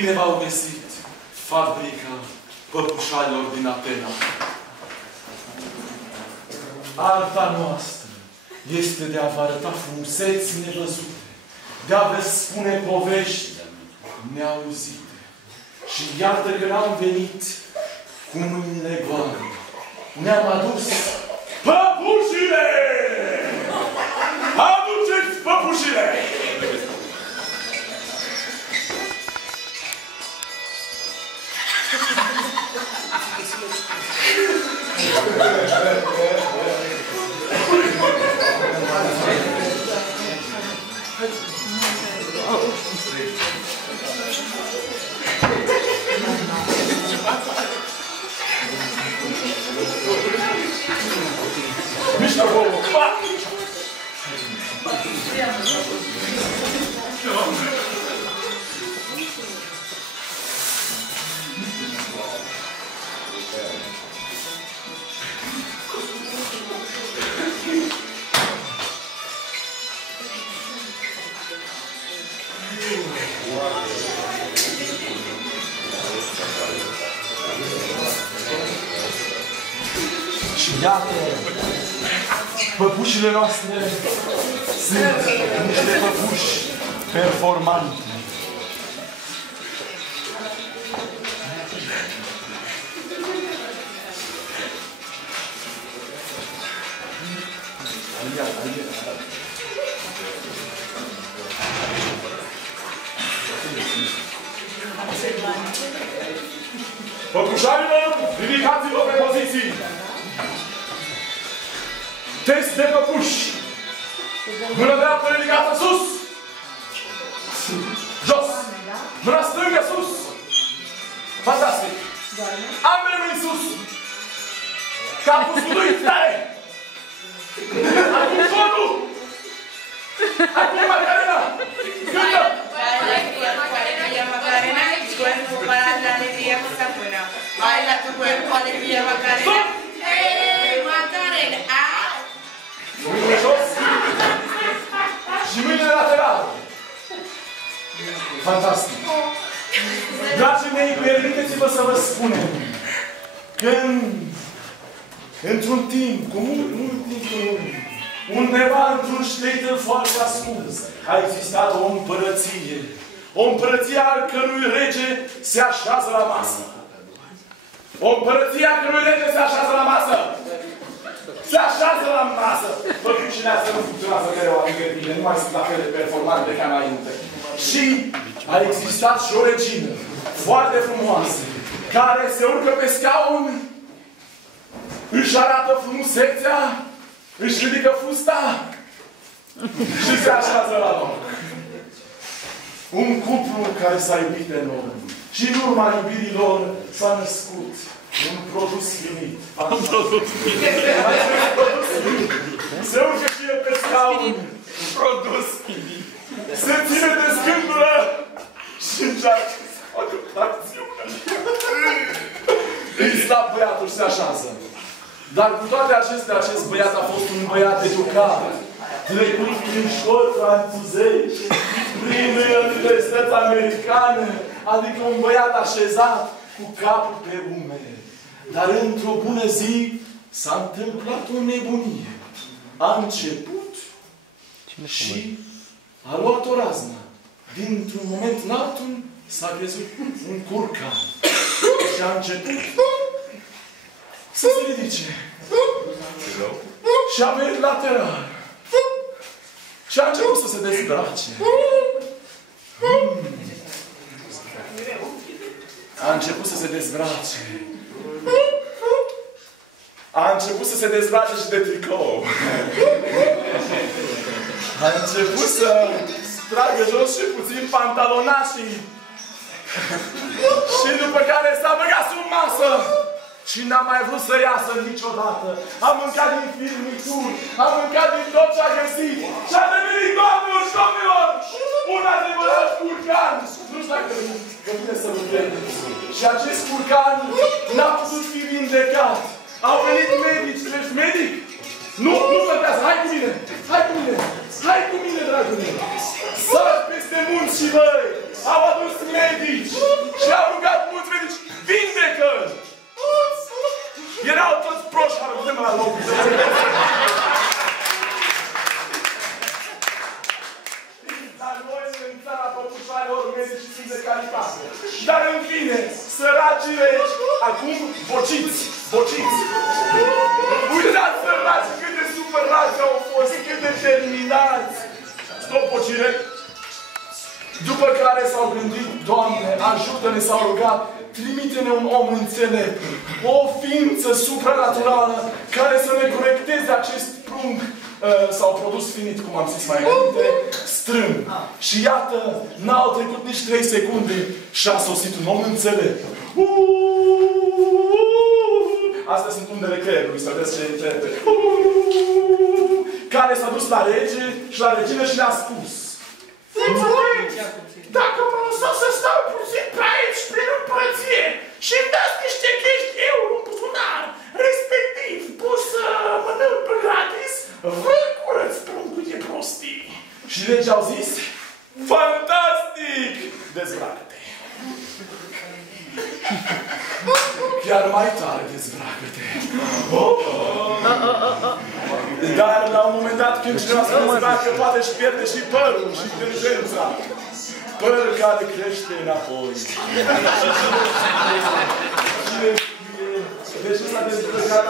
Bine v-au găsit fabrica păpușalilor din Atena. Arta noastră este de a vă arăta frumuseți nevăzute, de a vă spune povești neauzite. Și iată că n-am venit cu mâinile goale. Ne-am adus păpușile! Aduceți păpușile! Mișcă vouă! Și iată, păpușile noastre sunt niște păpuși performante. Păpușarilor, ridicați-vă pe poziții! Test de păpuși! Mâna dreaptă ridicată sus! Jos! Mâna stângă sus! Fantastic! Ambele mâini sus! Capul scuduit, tare! Acum fondul! Acum Macarena! Gândă! Macarena, tu cuerpo para la alegría que está buena. Baila tu cuerpo, alegría, Macarena. Macarena! Mâinile jos și mâinile laterale. Fantastic. Dragii mei, permiteți-vă să vă spunem că într-un timp, cu mult timp, undeva într-un șteitel foarte ascuns, a existat o împărăție. O împărăție al cărui rege se așează la masă. O împărăție al cărui rege se așează la masă. Se așează la masă! Păpușile astea nu funcționează mereu atât de bine, nu mai sunt la fel de performante ca înainte. Și a existat și o regină foarte frumoasă, care se urcă pe scaun, își arată frumusețea, își ridică fusta și se așează la loc. Un cuplu care s-a iubit enorm. Și în urma iubirii lor s-a născut un produs finit. Un produs finit. Se urcă și el pe scaun. Un produs finit. Se ține de scândură și încearcă să facă tracțiune. Îi slab băiatul și se așează. Dar cu toate acestea, acest băiat a fost un băiat educat, trecut prin școli franțuzești, prin universități americane, adică un băiat așezat cu capul pe umeri. Dar într-o bună zi s-a întâmplat o nebunie. A început și a luat o raznă. Dintr-un moment în altul s-a crezut un curcan. Și a început să se ridice. Și a venit lateral. Și a început să se dezbrace. A început să se dezbrace. A început să se dezbrace și de tricou. A început să tragă jos și puțin pantalonașii. Și după care s-a băgat sub masă. Și n-a mai vrut să iasă niciodată. A mâncat din firmituri, a mâncat din tot ce a găsit. Și a devenit, doamnelor și domnilor, un adevărat curcan. Nu știu dacă vine să vă credeți. Și acest curcan n-a putut fi vindecat. Au venit medici. Ești medic? Nu plătează. Hai cu mine. Hai cu mine. Hai cu mine, dragul meu. Sări peste munți și băi. au adus medici și au rugat mulți medici, vindecă-l! Erau toți proști, arătăm la loc. Dar noi în țara păpușoarelor medici sunt de calitate. Dar în fine, săracii regi, acum bociți. Uitați săraci cât de supărați au fost, cât de terminați. Stop, bocire! După care s-au gândit, Doamne, ajută-ne, s-au rugat, trimite-ne un om înțelept, o ființă supranaturală care să ne corecteze acest prunc sau produs finit, cum am zis mai înainte, strâmb. Și iată, n-au trecut nici 3 secunde și a sosit un om înțelept. Astea sunt undele creierului, să vedeți ce întrebe. Care s-a dus la rege și la regină și le-a spus: dacă mă lăsați să stau puțin pe aici, prin împărăție, și îmi dați niște chești euro în buzunar, respectiv pot să mănânc pe gratis, vă curăț pruncul de prostii. Și regii au zis: fantastic! Dezbracă-te! Chiar mai tare dezbracă-te! Dar la un moment dat, când cineva se dezbracă, poate își pierde și părul și inteligența. Păr care crește înapoi. Deci nu s-a dezbrăcat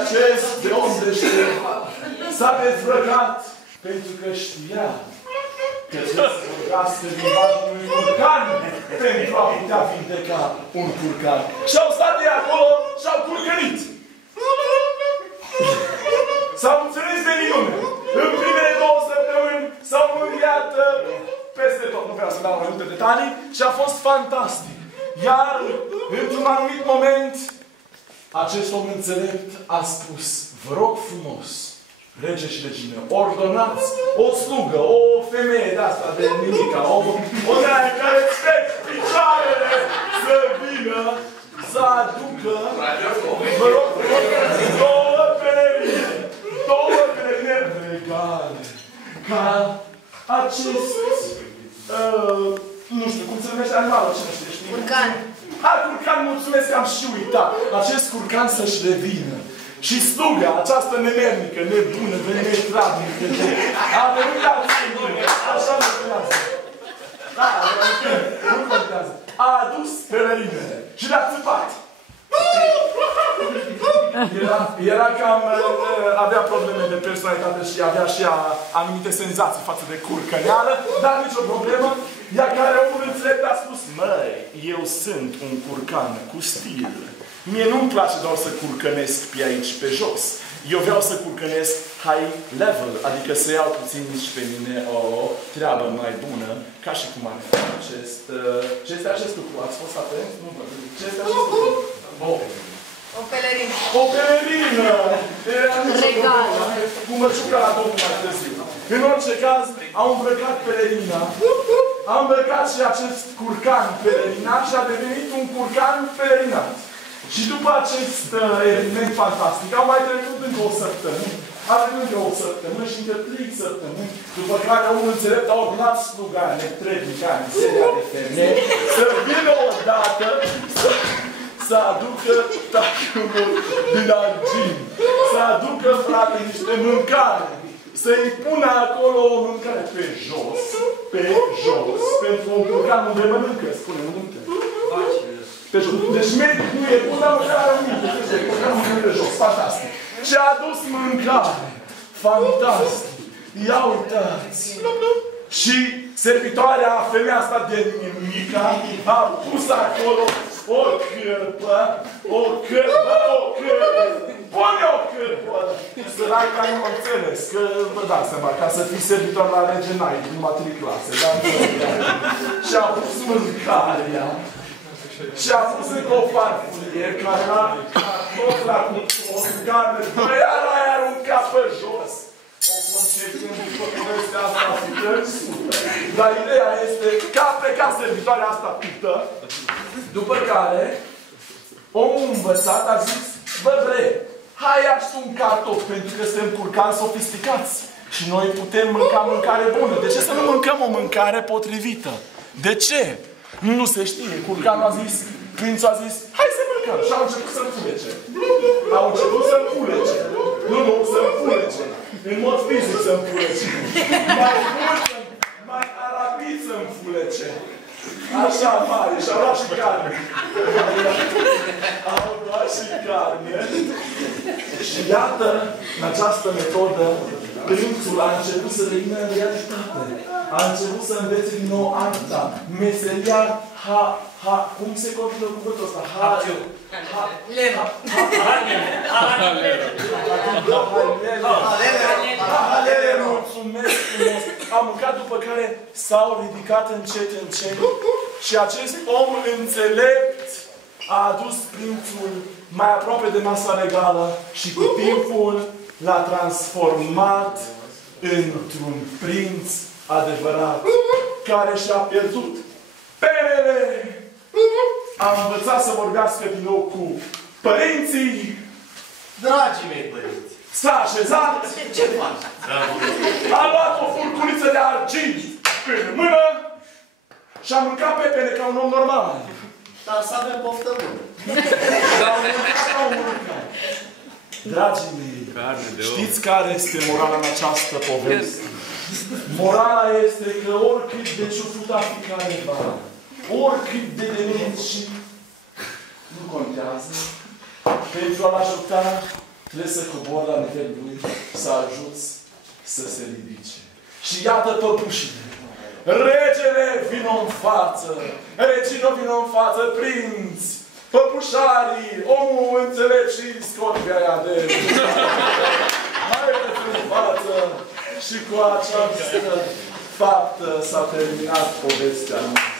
acest de om deștept. S-a dezbrăcat pentru că știa că trebuie să vorbească limbajul unui curcan pentru a putea vindeca un curcan. Și-au stat ei acolo și-au curcănit. S-au înțeles de minune. În primele 2 săptămâni s-au înviat peste tot. Nu vreau să dau mai multe detalii. Și a fost fantastic. Iar, într-un anumit moment, acest om înțelept a spus: vă rog frumos, rege și regină, ordonați o slugă, o femeie de-asta de nimica, o de-aia care îți feți picioarele să vină, să aducă, vă rog frumos, 2 pelerine regale, ca acest, nu știu, cum se numește animalul, cine știe? Curcan. Curcan, mulțumesc că am și uitat. Acest curcan să-și revină. Și sluga, această nemernică, nebună, netravnică, a venit la slugă. Așa lucrează. Da, nu contează. A adus pelerinele și le-a țăpat. Era cam, avea probleme de personalitate și avea și anumite senzații față de curcăneală, dar nicio problemă. Iar care omul înțelept a spus: măi, eu sunt un curcan cu stil. Mie nu-mi place doar să curcănesc pe aici, pe jos. Eu vreau să curcănesc high level, adică să iau puțin nici pe mine o treabă mai bună, ca și cum ar fi acest... ce este acest lucru? Ați fost atent? Nu văd. Ce este acest lucru? O pelerină. O pelerină! Regală. Cu măciuca la Domnul mai târziu. În orice caz, au îmbrăcat pelerina, a îmbrăcat și acest curcan pelerina și a devenit un curcan pelerinat. Și după acest eveniment fantastic, au mai trecut încă 1 săptămână, a trecut încă 1 săptămână și încă 3 săptămâni, după care omul înțelept a ordonat sluga netrebnică în seria de femei să vină odată să aducă tacâmul din argint, să aducă, frate, niște mâncare, să-i pună acolo o mâncare pe jos, pentru un curcan unde mănâncă, spune, mănâncă. Pe jos. Deci medic nu e bun, dar mâncarea rămâne. Curcanul pe jos, fantastic. Și a adus mâncare, fantastic. Ia uitați. Și servitoarea, femeia asta de nimica, a pus acolo o cârpă. Pune o cârpă! Săraca nu înțeles, că vă dați seama, ca să fii servitor la rege n-ai numai 3 clase, dar și a pus mâncarea. Și a pus încă o farfurie care a tot la cuptor, care băia l-a aruncat pe jos. O concepem după povestea asta fită, dar ideea este că a plecat servitoarea asta pită, după care omul învățat a zis: bă bre, hai ia-și un cartof, pentru că suntem curcani sofisticați. Și noi putem mânca mâncare bună. De ce să nu mâncăm o mâncare potrivită? De ce? Nu se știe. Curcanul a zis, prințul a zis, hai să mâncăm. Și au început să-mi fulece. Au început să-mi fulece. Nu, să-mi fulece. În mod fizic să-mi fulece. Mai rapid să-mi fulece. Așa mare. Și-au luat și carne. Au luat și carne. Și iată, în această metodă, prințul a început să devină în realitate. A început să învețe din nou arta, meseria, cum se continuă cuvântul ăsta? Mulțumesc frumos! Am mâncat, după care s-au ridicat încet, încet și acest om înțelept a adus prințul mai aproape de masa regală și cu timpul l-a transformat într-un prinț adevărat, care și-a pierdut penele. A învățat să vorbească din nou cu părinții. Dragii mei părinți! S-a așezat. Ce faci? A luat o furculiță de argint în mână și a mâncat pepene ca un om normal. Dar să avem poftă bună. Dragii mei, știți care este morala în această poveste? Morala este că oricât de ciufut ar fi careva, oricât de dement și nu contează, pentru a-l ajuta, trebuie să cobori la nivelul lui, să ajuți să se ridice. Și iată păpușile. Regele vino în față, regino vino în față, prinț, păpușarii, omul înțelept și scorpia aia de... Haideți în față și cu această faptă s-a terminat povestea noastră.